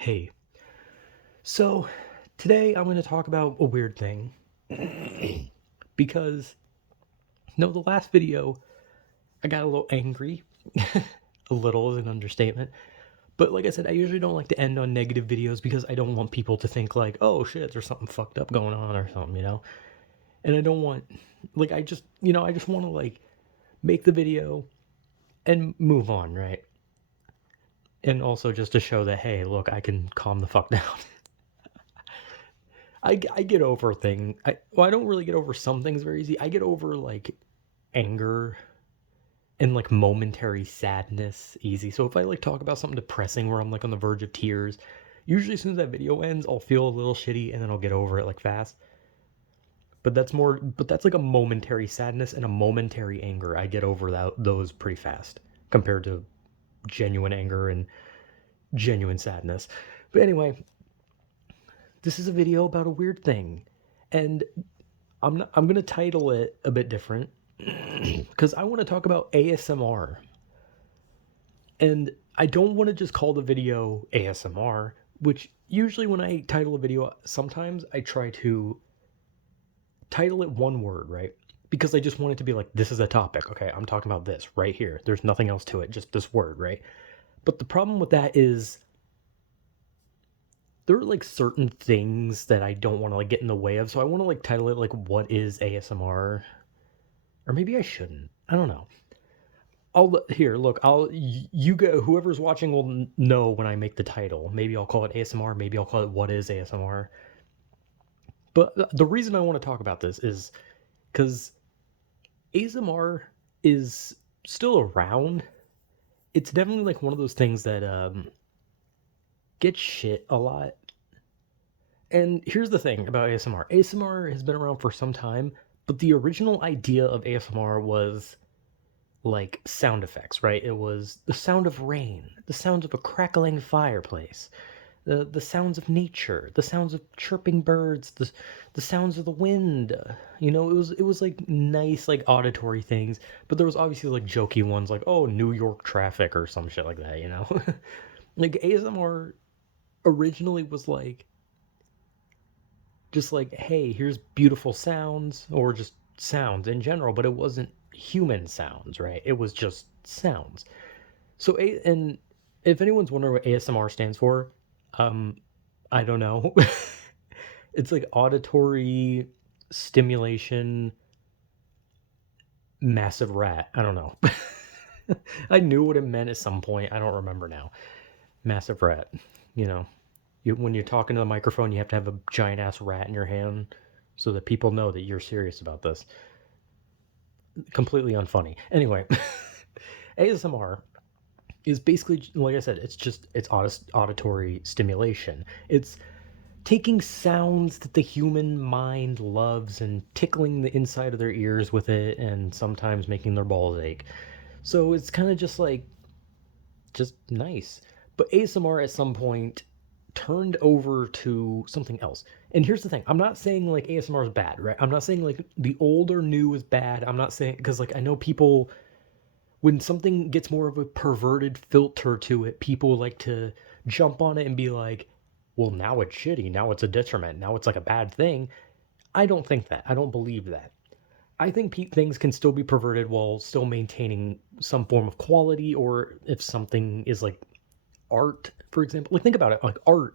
Hey, so today I'm going to talk about a weird thing because no, the last video I got a little angry. A little is an understatement. But like I said, I usually don't like to end on negative videos because I don't want people to think like, oh shit, there's something fucked up going on or something. And I don't want, like, I just want to like make the video and move on, right? And also just to show that, hey, look, I can calm the fuck down. I get over I don't really get over some things very easy. I get over like anger and like momentary sadness easy. So if I like talk about something depressing where I'm like on the verge of tears, usually as soon as that video ends, I'll feel a little shitty and then I'll get over it like fast. But that's like a momentary sadness and a momentary anger. I get over those pretty fast compared to genuine anger and genuine sadness. But anyway, this is a video about a weird thing. And I'm gonna title it a bit different because I want to talk about ASMR, and I don't want to just call the video ASMR. Which usually when I title a video, sometimes I try to title it one word, right? Because I just want it to be like, this is a topic. Okay, I'm talking about this right here. There's nothing else to it, just this word, right? But the problem with that is there are like certain things that I don't want to like get in the way of. So I want to like title it like, what is ASMR? Or maybe I shouldn't. I don't know. I'll here look. You go. Whoever's watching will know when I make the title. Maybe I'll call it ASMR. Maybe I'll call it what is ASMR. But the reason I want to talk about this is because ASMR is still around. It's definitely like one of those things that gets shit a lot. And here's the thing about ASMR. ASMR has been around for some time, but the original idea of ASMR was like sound effects, right? It was the sound of rain, the sounds of a crackling fireplace, the sounds of nature, the sounds of chirping birds, the sounds of the wind. It was like nice like auditory things, but there was obviously like jokey ones like oh New York traffic or some shit like that, like ASMR originally was like just like hey, here's beautiful sounds or just sounds in general, but it wasn't human sounds, right? It was just sounds. And if anyone's wondering what ASMR stands for, um, I don't know. It's like auditory stimulation, massive rat. I don't know. I knew what it meant at some point. I don't remember now. Massive rat. You know, when you're talking to the microphone, you have to have a giant ass rat in your hand so that people know that you're serious about this. Completely unfunny. Anyway, ASMR is basically like I said, it's auditory stimulation. It's taking sounds that the human mind loves and tickling the inside of their ears with it, and sometimes making their balls ache. So it's kind of just nice. But ASMR at some point turned over to something else. And here's the thing: I'm not saying like ASMR is bad, right? I'm not saying like the old or new is bad. I'm not saying because like I know people when something gets more of a perverted filter to it, people like to jump on it and be like, well, now it's shitty. Now it's a detriment. Now it's like a bad thing. I don't think that. I don't believe that. I think things can still be perverted while still maintaining some form of quality, or if something is like art, for example. Like, think about it like art.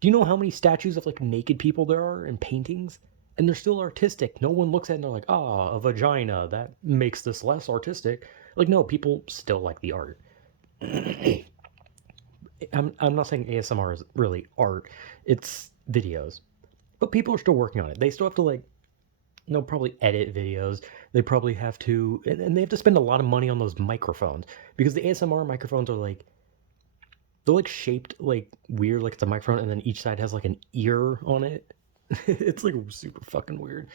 Do you know how many statues of like naked people there are in paintings? And they're still artistic. No one looks at it and they're like, ah, a vagina. That makes this less artistic. Like, no, people still like the art. I'm not saying ASMR is really art, it's videos. But people are still working on it. They still have to, like, probably edit videos. They probably have to, and they have to spend a lot of money on those microphones because the ASMR microphones are like, they're like shaped like weird, like it's a microphone, and then each side has like an ear on it. It's like super fucking weird.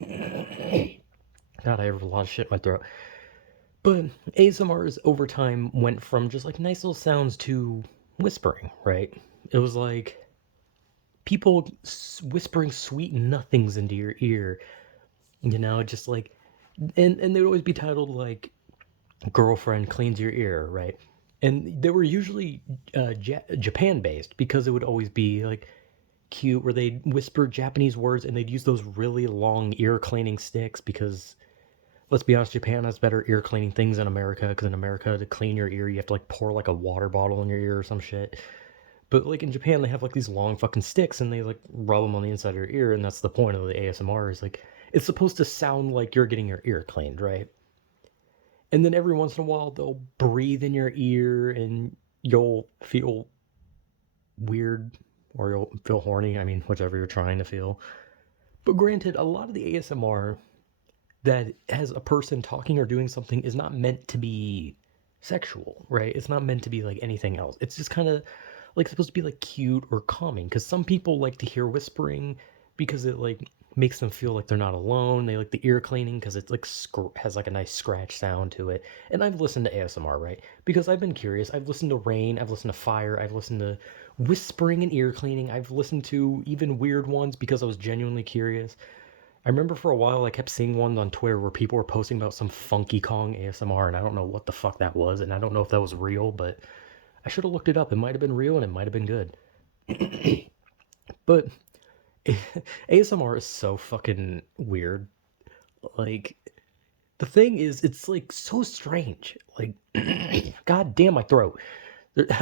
God, I have a lot of shit in my throat. But ASMRs over time went from just like nice little sounds to whispering, right? It was like people whispering sweet nothings into your ear, just like, and they would always be titled like "Girlfriend cleans your ear," right? And they were usually Japan based because it would always be like cute where they'd whisper Japanese words and they'd use those really long ear cleaning sticks because let's be honest, Japan has better ear cleaning things than America because in America to clean your ear you have to like pour like a water bottle in your ear or some shit. But like in Japan they have like these long fucking sticks and they like rub them on the inside of your ear and that's the point of the ASMR is like it's supposed to sound like you're getting your ear cleaned, right? And then every once in a while they'll breathe in your ear and you'll feel weird or you'll feel horny. I mean, whichever you're trying to feel. But granted, a lot of the ASMR that has a person talking or doing something is not meant to be sexual, right? It's not meant to be like anything else. It's just kind of like supposed to be like cute or calming because some people like to hear whispering because it like makes them feel like they're not alone. They like the ear cleaning because it's like has like a nice scratch sound to it. And I've listened to ASMR, right? Because I've been curious. I've listened to rain, I've listened to fire, I've listened to whispering and ear cleaning. I've listened to even weird ones because I was genuinely curious. I remember for a while I kept seeing ones on Twitter where people were posting about some Funky Kong ASMR, and I don't know what the fuck that was, and I don't know if that was real, but I should have looked it up. It might have been real and it might have been good. But ASMR is so fucking weird. Like, the thing is, it's like so strange. Like, god damn my throat.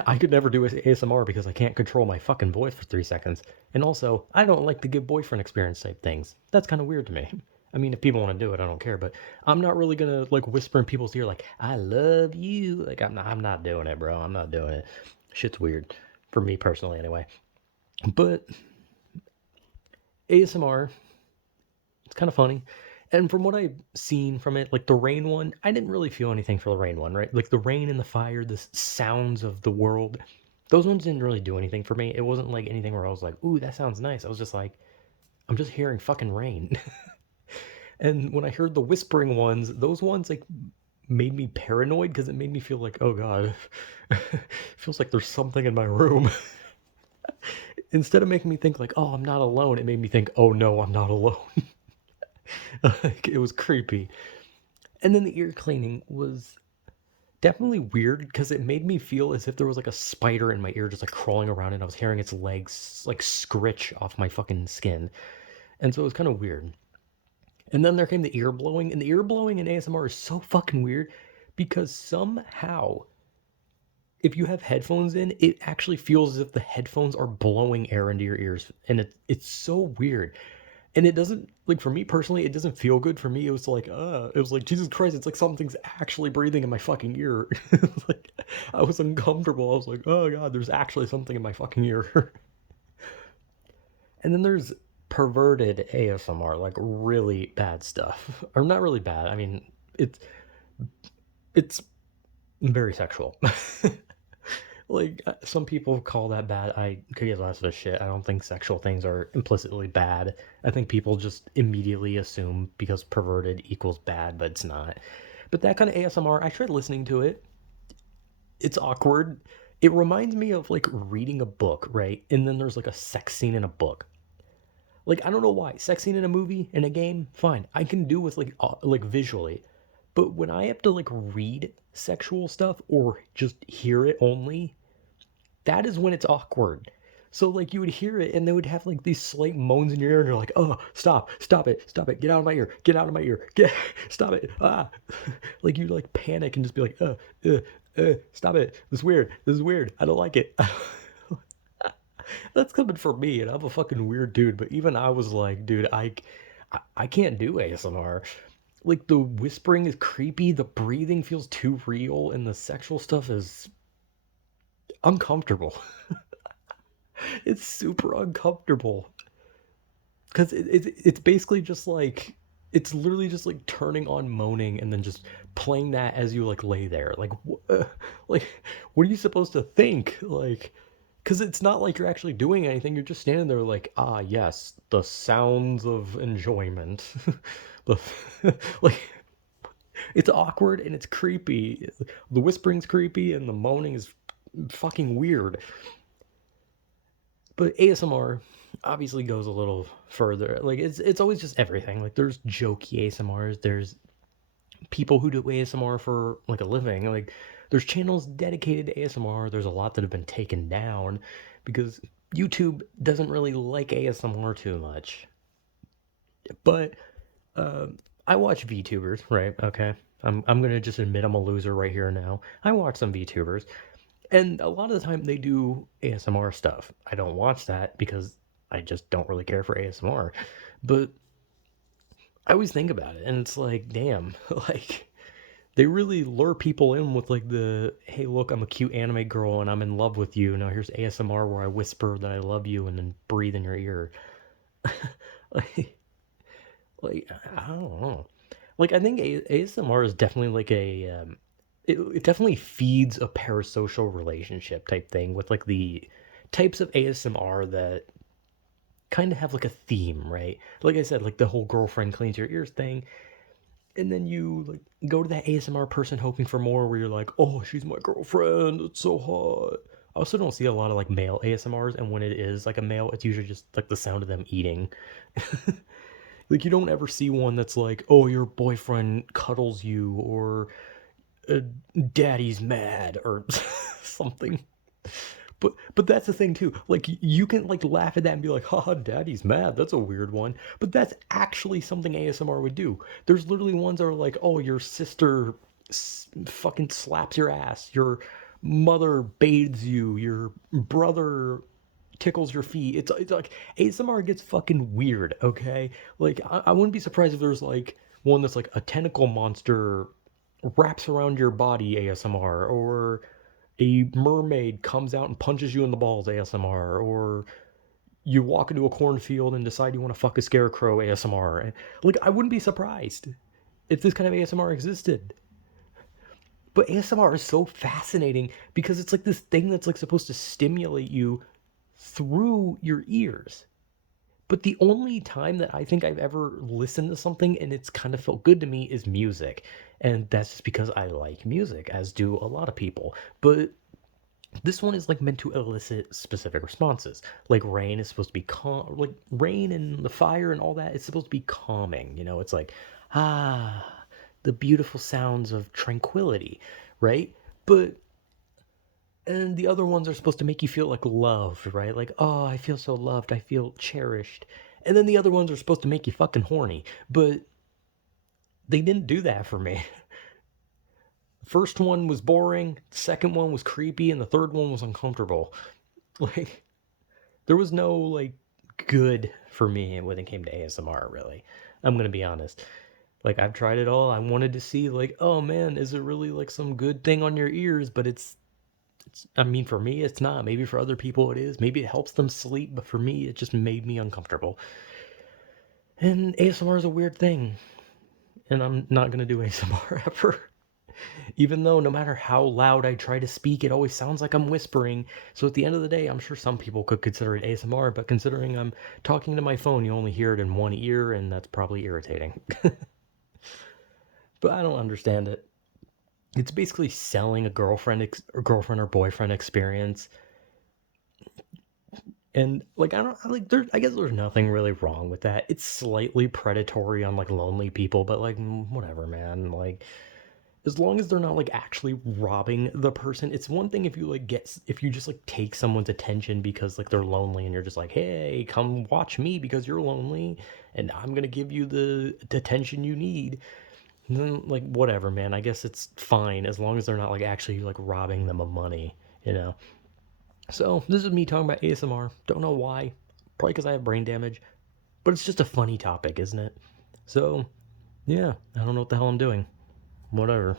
I could never do ASMR because I can't control my fucking voice for 3 seconds. And also, I don't like the good boyfriend experience type things. That's kind of weird to me. I mean, if people want to do it, I don't care. But I'm not really gonna like whisper in people's ear like "I love you." Like I'm not doing it, bro. I'm not doing it. Shit's weird for me personally, anyway. But ASMR, it's kind of funny. And from what I've seen from it, like the rain one, I didn't really feel anything for the rain one, right? Like the rain and the fire, the sounds of the world, those ones didn't really do anything for me. It wasn't like anything where I was like, ooh, that sounds nice. I was just like, I'm just hearing fucking rain. And when I heard the whispering ones, those ones like made me paranoid because it made me feel like, oh god, it feels like there's something in my room. Instead of making me think like, oh, I'm not alone, it made me think, oh no, I'm not alone. Like, it was creepy. And then the ear cleaning was definitely weird because it made me feel as if there was like a spider in my ear just like crawling around and I was hearing its legs like scritch off my fucking skin. And so it was kind of weird. And then there came the ear blowing, and the ear blowing in ASMR is so fucking weird because somehow if you have headphones in, it actually feels as if the headphones are blowing air into your ears. And it's so weird. And it doesn't like for me personally, it doesn't feel good for me. It was like Jesus Christ, it's like something's actually breathing in my fucking ear. Like I was uncomfortable. I was like, oh god, there's actually something in my fucking ear. And then there's perverted ASMR, like really bad stuff. Or not really bad. I mean, it's very sexual. Like some people call that bad. I could get less of a shit. I don't think sexual things are implicitly bad. I think people just immediately assume because perverted equals bad, but it's not. But that kind of ASMR, I tried listening to it. It's awkward. It reminds me of like reading a book, right? And then there's like a sex scene in a book. Like I don't know why. Sex scene in a movie, in a game, fine. I can do with like visually. But when I have to like read sexual stuff or just hear it only, that is when it's awkward. So like you would hear it and they would have like these slight moans in your ear and you're like, oh, stop it, get out of my ear, get out of my ear, get, stop it, ah. Like you'd like panic and just be like, stop it, this is weird, I don't like it. That's coming from me and I'm a fucking weird dude, but even I was like, dude, I can't do ASMR. Like the whispering is creepy, the breathing feels too real, and the sexual stuff is uncomfortable. It's super uncomfortable because it's basically just like it's literally just like turning on moaning and then just playing that as you like lay there. Like what are you supposed to think? Like because it's not like you're actually doing anything. You're just standing there like ah yes, the sounds of enjoyment. the like it's awkward and it's creepy. The whispering's creepy and the moaning is fucking weird. But ASMR obviously goes a little further. Like it's always just everything. Like there's jokey ASMRs, there's people who do ASMR for like a living. Like There's channels dedicated to ASMR. There's a lot that have been taken down because YouTube doesn't really like ASMR too much. But uh, I watch VTubers, right? Okay. I'm gonna just admit I'm a loser right here now. I watch some VTubers, and a lot of the time they do ASMR stuff. I don't watch that because I just don't really care for ASMR. But I always think about it, and it's like, damn, like they really lure people in with like the, hey, look, I'm a cute anime girl and I'm in love with you. Now here's ASMR where I whisper that I love you and then breathe in your ear. like, I don't know. Like I think ASMR is definitely like it definitely feeds a parasocial relationship type thing with like the types of ASMR that kind of have like a theme, right? Like I said, like the whole girlfriend cleans your ears thing, and then you like go to that ASMR person hoping for more, where you're like, oh, she's my girlfriend, it's so hot. I also don't see a lot of like male ASMRs, and when it is like a male, it's usually just like the sound of them eating. Like you don't ever see one that's like, oh, your boyfriend cuddles you, or uh, daddy's mad, or something. But that's the thing too. Like you can like laugh at that and be like, haha, daddy's mad. That's a weird one. But that's actually something ASMR would do. There's literally ones that are like, oh, your sister fucking slaps your ass. Your mother bathes you. Your brother tickles your feet. It's like ASMR gets fucking weird, okay? Like I wouldn't be surprised if there's like one that's like a tentacle monster wraps around your body ASMR, or a mermaid comes out and punches you in the balls ASMR, or you walk into a cornfield and decide you want to fuck a scarecrow ASMR. Like I wouldn't be surprised if this kind of ASMR existed. But ASMR is so fascinating because it's like this thing that's like supposed to stimulate you through your ears. But the only time that I think I've ever listened to something and it's kind of felt good to me is music. And that's just because I like music, as do a lot of people. But this one is like meant to elicit specific responses. Like rain is supposed to be calm, like rain and the fire and all that. It's supposed to be calming. It's like, ah, the beautiful sounds of tranquility, right? But and the other ones are supposed to make you feel like loved, right? Like, oh, I feel so loved, I feel cherished. And then the other ones are supposed to make you fucking horny. But they didn't do that for me. First one was boring, second one was creepy, and the third one was uncomfortable. Like, there was no, like, good for me when it came to ASMR, really. I'm gonna be honest. Like, I've tried it all. I wanted to see, like, oh man, is it really, like, some good thing on your ears? But I mean, for me, it's not. Maybe for other people it is. Maybe it helps them sleep, but for me, it just made me uncomfortable. And ASMR is a weird thing, and I'm not gonna do ASMR ever. Even though no matter how loud I try to speak, it always sounds like I'm whispering. So at the end of the day, I'm sure some people could consider it ASMR, but considering I'm talking to my phone, you only hear it in one ear, and that's probably irritating. But I don't understand it. It's basically selling a girlfriend or boyfriend experience. And like I don't like there I guess there's nothing really wrong with that. It's slightly predatory on like lonely people, but like whatever, man. Like as long as they're not like actually robbing the person. It's one thing if you like if you just like take someone's attention because like they're lonely and you're just like, "Hey, come watch me because you're lonely and I'm going to give you the attention you need." And then like whatever, man. I guess it's fine as long as they're not like actually like robbing them of money, you know. So this is me talking about ASMR. Don't know why. Probably because I have brain damage. But it's just a funny topic, isn't it? So, yeah, I don't know what the hell I'm doing. Whatever.